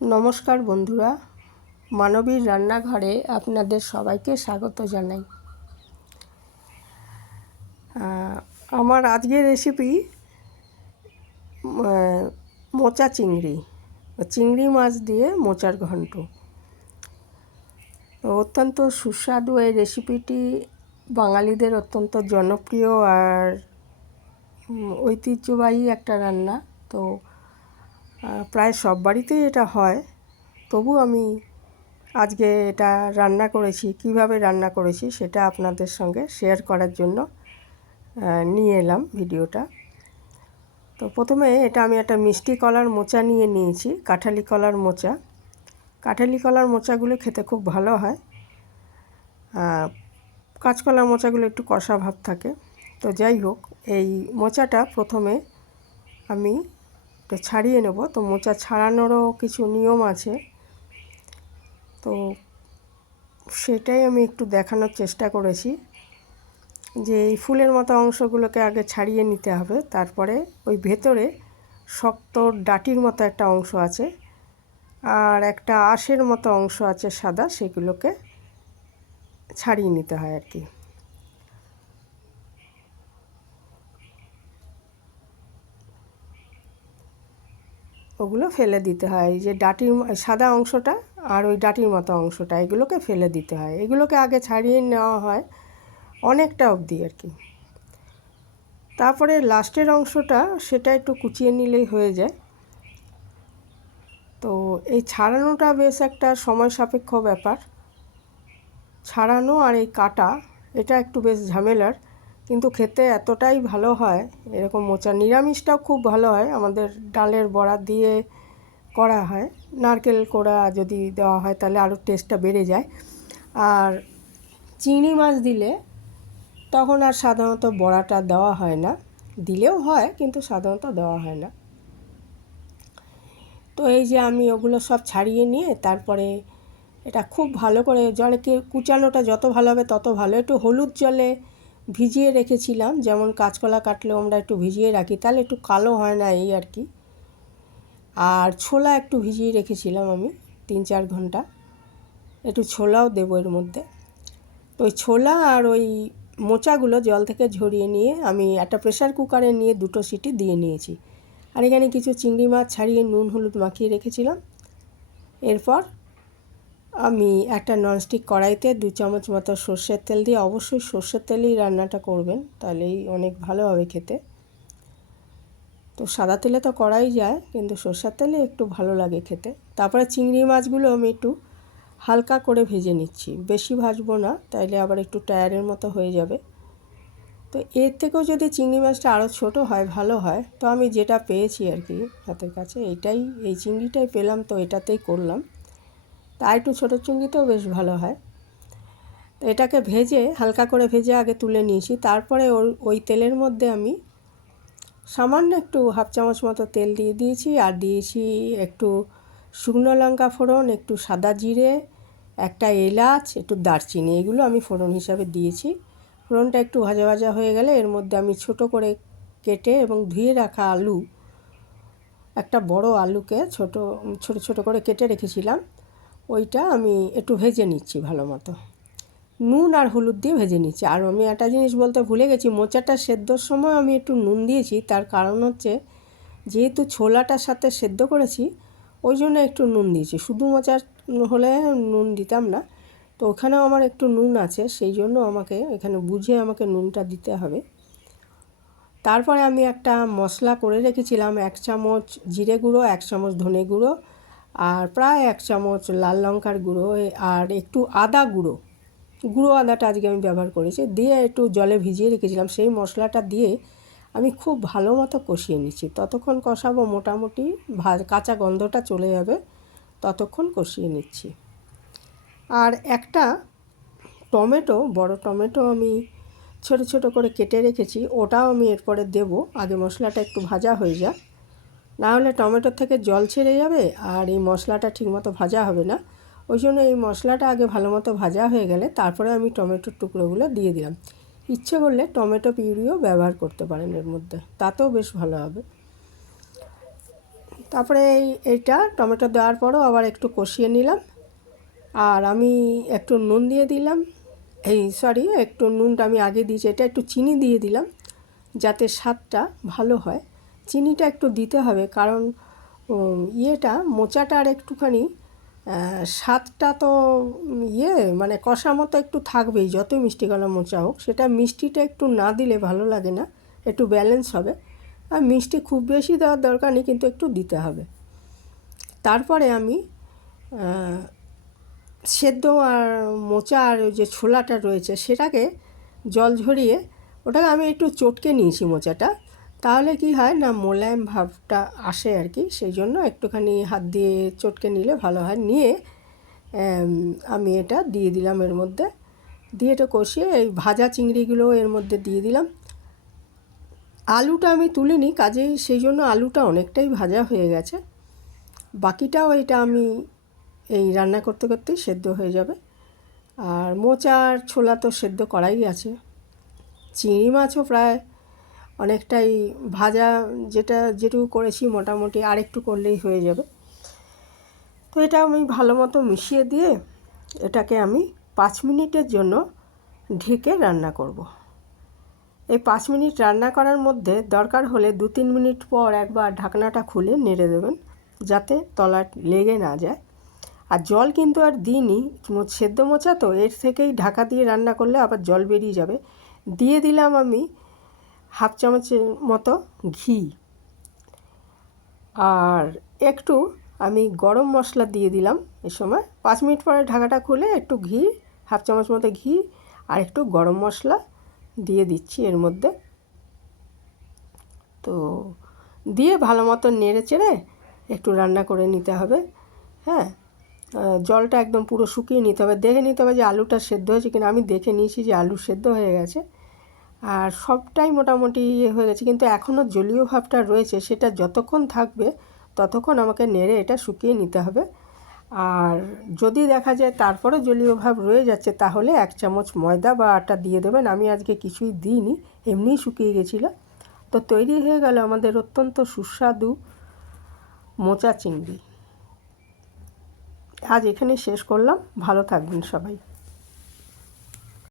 নমস্কার বন্ধুরা, মানবীর রান্নাঘরে আপনাদের সবাইকে স্বাগত জানাই। আমার আজকের রেসিপি মোচা চিংড়ি মাছ দিয়ে মোচার ঘন্ট। অত্যন্ত সুস্বাদু এই রেসিপিটি বাঙালিদের অত্যন্ত জনপ্রিয় আর ঐতিহ্যবাহী একটা রান্না। তো প্রায় সব বাড়িতেই এটা হয়, তবু আমি আজকে এটা রান্না করেছি। কিভাবে রান্না করেছি সেটা আপনাদের সঙ্গে শেয়ার করার জন্য নিয়ে এলাম ভিডিওটা। তো প্রথমে এটা আমি একটা মিষ্টি কলার মোচা নিয়ে নিয়েছি, কাঁঠালি কলার মোচা। কাঁঠালি কলার মোচাগুলো খেতে খুব ভালো হয়, কাঁচকলার মোচাগুলো একটু কষা ভাব থাকে। তো যাই হোক, এই মোচাটা প্রথমে আমি একটু ছাড়িয়ে নেব। তো মোচা ছাড়ানোরও কিছু নিয়ম আছে, তো সেটাই আমি একটু দেখানোর চেষ্টা করেছি যে এই ফুলের মতো অংশগুলোকে আগে ছাড়িয়ে নিতে হবে। তারপরে ওই ভেতরে শক্ত ডাটির মতো একটা অংশ আছে আর একটা আঁশের মতো অংশ আছে সাদা, সেগুলোকে ছাড়িয়ে নিতে হয় আর কি। ওগুলো ফেলে দিতে হয়, এই যে ডাটির সাদা অংশটা আর ওই ডাটির মতো অংশটা, এগুলোকে ফেলে দিতে হয়। এগুলোকে আগে ছাড়িয়ে নেওয়া হয় অনেকটা অবধি আর কি। তারপরে লাস্টের অংশটা সেটা একটু কুচিয়ে নিলেই হয়ে যায়। তো এই ছাড়ানোটা বেশ একটা সময় সাপেক্ষ ব্যাপার। ছাড়ানো আর এই কাটা, এটা একটু বেশ ঝামেলার, কিন্তু খেতে এতটাই ভালো হয়। এরকম মোচা নিরামিষটাও খুব ভালো হয়, আমাদের ডালের বড়া দিয়ে করা হয়। নারকেল কোড়া যদি দেওয়া হয় তাহলে আরও টেস্টটা বেড়ে যায়। আর চিংড়ি মাছ দিলে তখন আর সাধারণত বড়াটা দেওয়া হয় না, দিলেও হয় কিন্তু সাধারণত দেওয়া হয় না। তো এই যে আমি ওগুলো সব ছাড়িয়ে নিয়ে তারপরে এটা খুব ভালো করে জলে কুচানোটা যত ভালো হবে তত ভালো। একটু হলুদ জলে ভিজিয়ে রেখেছিলাম, যেমন কাঁচকলা কাটলেও আমরা একটু ভিজিয়ে রাখি, তাহলে একটু কালো হয় না এই আর কি। আর ছোলা একটু ভিজিয়ে রেখেছিলাম আমি 3-4 ঘন্টা, একটু ছোলাও দেবো এর মধ্যে। তো ওই ছোলা আর ওই মোচাগুলো জল থেকে ঝরিয়ে নিয়ে আমি একটা প্রেশার কুকারে নিয়ে 2 সিটি দিয়ে নিয়েছি। আর এখানে কিছু চিংড়ি মাছ ছাড়িয়ে নুন হলুদ মাখিয়ে রেখেছিলাম। এরপর আমি একটা ননস্টিক কড়াইতে 2 চামচ মতো সর্ষের তেল দিয়ে, অবশ্যই সর্ষের তেলেই রান্নাটা করবেন, তাহলেই অনেক ভালো হবে খেতে। তো সাদা তেলে তো করাই যায়, কিন্তু সর্ষের তেলে একটু ভালো লাগে খেতে। তারপরে চিংড়ি মাছগুলো আমি একটু হালকা করে ভেজে নিচ্ছি, বেশি ভাজবো না, তাইলে আবার একটু টায়ারের মতো হয়ে যাবে। তো এর থেকেও যদি চিংড়ি মাছটা আরও ছোটো হয় ভালো হয়। তো আমি যেটা পেয়েছি আর কি হাতের কাছে, এই চিংড়িটাই পেলাম, তো এটাতেই করলাম। তা একটু ছোটো চিংড়িতেও বেশ ভালো হয়। তো এটাকে ভেজে হালকা করে ভেজে আগে তুলে নিয়েছি। তারপরে ওই তেলের মধ্যে আমি সামান্য একটু 1/2 চামচ মতো তেল দিয়ে দিয়েছি, আর দিয়েছি একটু শুকনো লঙ্কা ফোড়ন, একটু সাদা জিরে, একটা এলাচ, একটু দারচিনি, এগুলো আমি ফোড়ন হিসাবে দিয়েছি। ফোড়নটা একটু ভাজা ভাজা হয়ে গেলে এর মধ্যে আমি ছোট করে কেটে এবং ধুয়ে রাখা আলু, একটা বড় আলুকে ছোট ছোট করে কেটে রেখেছিলাম, ওইটা আমি একটু ভেজে নিচ্ছি ভালো মতো, নুন আর হলুদ দিয়ে ভেজে নিচ্ছি। আর আমি একটা জিনিস বলতে ভুলে গেছি, মোচাটা সেদ্ধর সময় আমি একটু নুন দিয়েছি, তার কারণ হচ্ছে যেহেতু ছোলাটার সাথে সেদ্ধ করেছি ওই জন্য একটু নুন দিয়েছি। শুধু মোচা হলে নুন দিতাম না, তো ওখানেও আমার একটু নুন আছে, সেই জন্য আমাকে এখানে বুঝে আমাকে নুনটা দিতে হবে। তারপরে আমি একটা মশলা করে রেখেছিলাম, 1 চামচ জিরে গুঁড়ো, 1 চামচ ধনে গুঁড়ো, আর প্রায় 1 চামচ লাল লঙ্কার গুঁড়ো, আর একটু আদা গুঁড়ো আদাটা আজকে আমি ব্যবহার করেছি, দিয়ে একটু জলে ভিজিয়ে রেখেছিলাম। সেই মশলাটা দিয়ে আমি খুব ভালো মতো কষিয়ে নিচ্ছি। ততক্ষণ কষাবো মোটামুটি কাঁচা গন্ধটা চলে যাবে, ততক্ষণ কষিয়ে নিচ্ছি। আর একটা বড় টমেটো আমি ছোট ছোট করে কেটে রেখেছি, ওটাও আমি এরপরে দেব। আগে মশলাটা একটু ভাজা হয়ে যাক, না হলে টমেটোর থেকে জল ছেড়ে যাবে আর এই মশলাটা ঠিকমতো ভাজা হবে না। ওই জন্য এই মশলাটা আগে ভালো মতো ভাজা হয়ে গেলে তারপরে আমি টমেটোর টুকরোগুলো দিয়ে দিলাম। ইচ্ছে করলে টমেটো পিউরিও ব্যবহার করতে পারেন এর মধ্যে, তাতেও বেশ ভালো হবে। তারপরে এইটা টমেটো দেওয়ার পরও আবার একটু কষিয়ে নিলাম। আর আমি একটু নুন দিয়ে দিলাম, একটু নুনটা আমি আগে দিয়েছি, এটা একটু চিনি দিয়ে দিলাম যাতে স্বাদটা ভালো হয়। চিনিটা একটু দিতে হবে, কারণ মোচাটার একটুখানি স্বাদটা তো মানে কষা মতো একটু থাকবেই, যতই মিষ্টি গলা মোচা হোক। সেটা মিষ্টিটা একটু না দিলে ভালো লাগে না, একটু ব্যালেন্স হবে। আর মিষ্টি খুব বেশি দেওয়ার দরকার নেই, কিন্তু একটু দিতে হবে। তারপরে আমি সেদ্ধ আর মোচা আর যে ছোলাটা রয়েছে সেটাকে জল ঝরিয়ে ওটাকে আমি একটু চটকে নিয়েছি মোচাটা। তাহলে কি হয় না, মোলায়েম ভাবটা আসে আর কি, সেই জন্য একটুখানি হাত দিয়ে চটকে নিলে ভালো হয়। নিয়ে আমি এটা দিয়ে দিলাম এর মধ্যে, দিয়ে এটা কষিয়ে এই ভাজা চিংড়িগুলো এর মধ্যে দিয়ে দিলাম। আলুটা আমি তুলিনি, কাজেই সেই জন্য আলুটা অনেকটাই ভাজা হয়ে গেছে। বাকিটাও এটা আমি এই রান্না করতে করতেই সেদ্ধ হয়ে যাবে। আর মোচা আর ছোলা তো সেদ্ধ করাই আছে। চিংড়ি মাছও প্রায় অনেকটাই ভাজা, যেটুকু করেছি মোটামুটি আর একটু করলেই হয়ে যাবে। তো এটা আমি ভালো মতো মিশিয়ে দিয়ে এটাকে আমি 5 মিনিটের জন্য ঢেকে রান্না করব। এই 5 মিনিট রান্না করার মধ্যে দরকার হলে 2-3 মিনিট পর একবার ঢাকনাটা খুলে নেড়ে দেবেন, যাতে তলা লেগে না যায়। আর জল কিন্তু আর দিইনি, সেদ্ধ মোচা তো, এর থেকেই ঢাকা দিয়ে রান্না করলে আবার জল বেরিয়ে যাবে। দিয়ে দিলাম আমি 1/2 চামচের মতো ঘি, আর একটু আমি গরম মশলা দিয়ে দিলাম এ সময়। 5 মিনিট পরে ঢাকাটা খুলে একটু ঘি, 1/2 চামচ মতো ঘি আর একটু গরম মশলা দিয়ে দিচ্ছি এর মধ্যে। তো দিয়ে ভালো মতো নেড়ে চেড়ে একটু রান্না করে নিতে হবে। হ্যাঁ, জলটা একদম পুরো শুকিয়ে নিতে হবে, দেখে নিতে হবে যে আলুটা সেদ্ধ হয়েছে কিনা। আমি দেখে নিয়েছি যে আলু সেদ্ধ হয়ে গেছে, আর সবটাই মোটামুটি হয়ে গেছে, কিন্তু এখনও জলীয় ভাবটা রয়েছে। সেটা যতক্ষণ থাকবে ততক্ষণ আমাকে নেড়ে এটা শুকিয়ে নিতে হবে। আর যদি দেখা যায় তারপরে জলীয় ভাব রয়ে যাচ্ছে, তাহলে 1 চামচ ময়দা বা আটা দিয়ে দেবেন। আমি আজকে কিছুই দিইনি, এমনিই শুকিয়ে গেছিলো। তো তৈরি হয়ে গেল আমাদের অত্যন্ত সুস্বাদু মোচা চিংড়ি। আজ এখানে শেষ করলাম, ভালো থাকবেন সবাই।